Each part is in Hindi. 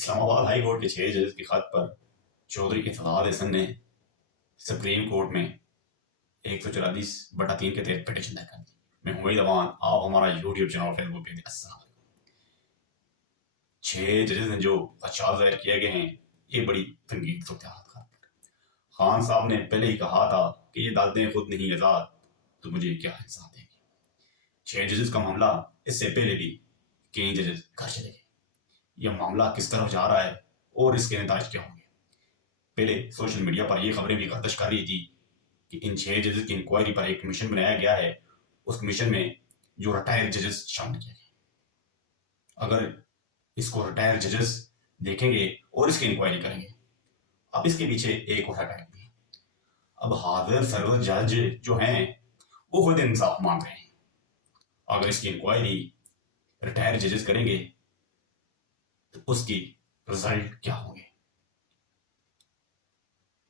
इस्लामाबाद हाई कोर्ट के 6 जजेस के खत पर चौधरी इफ़्तिखार एहसन ने सुप्रीम कोर्ट में 144/3 के तहत पिटीशन दायर कर दी। मैं उम्मीद अवान आप हमारा यूट्यूब चैनल फेसबुक पेज अस्सलाम वालेकुम। 6 जजेस ने जो खदशात दायर किए गए हैं ये बड़ी संगीन सूरत-ए-हाल। खान साहब ने पहले ही कहा था कि ये अदालतें खुद नहीं आजाद तो मुझे क्या इंसाफ देंगी। 6 जजेस का मामला इससे पहले भी कई जजेस घर चले गए। यह मामला किस तरफ जा रहा है और इसके नतीजे क्या होंगे। पहले सोशल मीडिया पर ये खबरें भी गर्दिश कर रही थी कि इन 6 जजेस की इंक्वायरी पर एक कमीशन बनाया गया है। उस कमीशन में जो रिटायर्ड जजेस शामिल किए गए। अगर इसको रिटायर्ड जजेस देखेंगे और इसकी इंक्वायरी करेंगे। अब इसके पीछे एक और हकायक भी है। अब हाजिर सर्वर जज जो हैं वो खुद इंसाफ मांग रहे हैं। अगर इसकी इंक्वायरी रिटायर्ड जजेस करेंगे तो उसकी रिजल्ट क्या होंगे।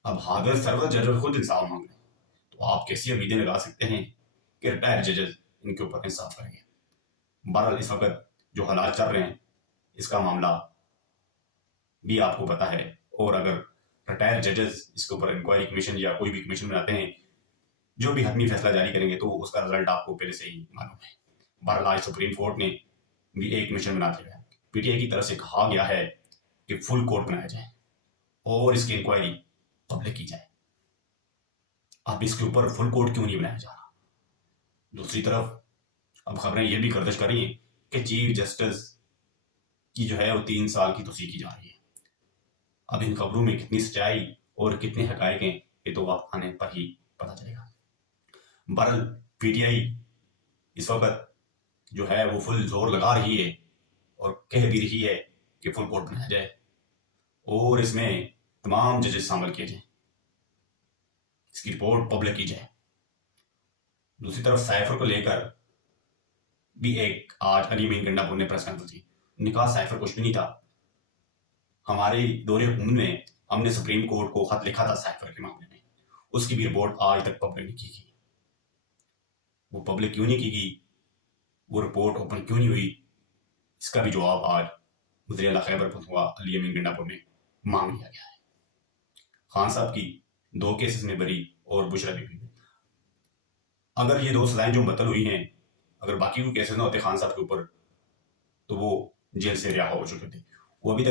अब हाजिर सर्वर जज खुद इंसाफ मांग रहे हैं तो आप कैसी उम्मीदें लगा सकते हैं कि रिटायर्ड जजेस इनके ऊपर इंसाफ करेंगे। बहरहाल इस वक्त जो हालात चल रहे हैं इसका मामला भी आपको पता है। और अगर रिटायर्ड जजेस इसके ऊपर इंक्वायरी कमीशन या कोई भी कमीशन बनाते हैं जो भी हतमी फैसला जारी करेंगे तो उसका रिजल्ट आपको पहले से ही मालूम है। बहरहाल आज सुप्रीम कोर्ट ने भी एक कमीशन बना दिया है। पीटीआई की तरफ से कहा गया है कि फुल कोर्ट बनाया जाए और इसकी इंक्वायरी पब्लिक की जाए। अब इसके ऊपर फुल कोर्ट क्यों नहीं बनाया जा रहा। दूसरी तरफ अब खबरें ये भी गर्दिश कर रही हैं कि चीफ जस्टिस की जो है वो 3 साल की तौसीक की जा रही है। अब इन खबरों में कितनी सच्चाई और कितने हकायक हैं ये तो वक्त आने पर ही पता चलेगा। बहरहाल पीटीआई इस वक्त जो है वो फुल जोर लगा रही है और कह भी रही है कि फुल कोर्ट बनाया जाए और इसमें तमाम जजेस शामिल किए जाए, इसकी रिपोर्ट पब्लिक की जाए। दूसरी तरफ साइफर को लेकर भी एक आज अली अमीन गंडापुर ने प्रेस कॉन्फ्रेंस की। उन्होंने कहा साइफर कुछ भी नहीं था। हमारे दौरे हुकूमत में हमने सुप्रीम कोर्ट को खत लिखा था साइफर के मामले में, उसकी भी रिपोर्ट आज तक पब्लिक नहीं की गई। वो पब्लिक क्यों नहीं की गई, वो रिपोर्ट ओपन क्यों नहीं हुई, इसका भी जवाब आज वज़ीर आला खैबर पख्तूनख्वा अली अमीन गंडापुर में मांग लिया गया है। खान साहब की 2 केसेस में बरी और बुशरा बीबी में। अगर ये 2 सजाएं जो मुअत्तल हुई हैं, अगर बाकी कोई केसेस ना होते खान साहब के ऊपर तो वो जेल से रिहा हो चुके थे। वो अभी तक